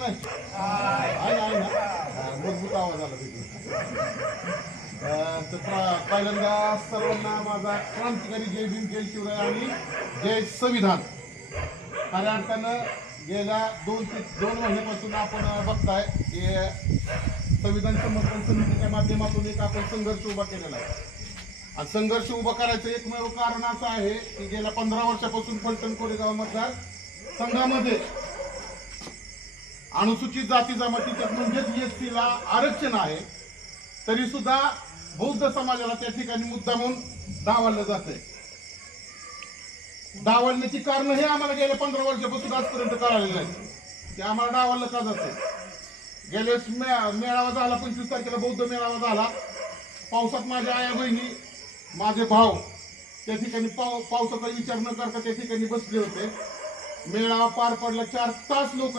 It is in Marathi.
नाही आहे ना मजबूत आवाज आला तिथे. पहिल्यांदा सर्वांना माझा क्रांतिकारी जय भीम जय शिवराय आणि जय संविधान. खऱ्या अर्थानं गेल्या दोन महिन्यापासून आपण बघताय की संविधान समर्थन समितीच्या माध्यमातून एक आपण संघर्ष उभा केलेला आहे. आणि संघर्ष उभा करायचं एकमेव कारण असं आहे की गेल्या 15 वर्षापासून फलटण कोरेगाव मतदार संघामध्ये अनुसूचित जाती जमातीच्या म्हणजेच एसटी ला आरक्षण आहे, तरी सुद्धा बौद्ध समाजाला त्या ठिकाणी मुद्दामून डावललं जातंय. डावलण्याची कारण हे आम्हाला गेल्या 15 वर्षापासून आजपर्यंत कळालेलं नाही की आम्हाला डावललं का जातंय. गेल्यास मेळावा झाला 25 तारखेला बौद्ध मेळावा झाला. पावसात माझ्या आया बहिणी माझे भाव त्या ठिकाणी पावसाचा विचार न करता त्या ठिकाणी बसले होते. मेळावा पार पडला. 4 तास लोक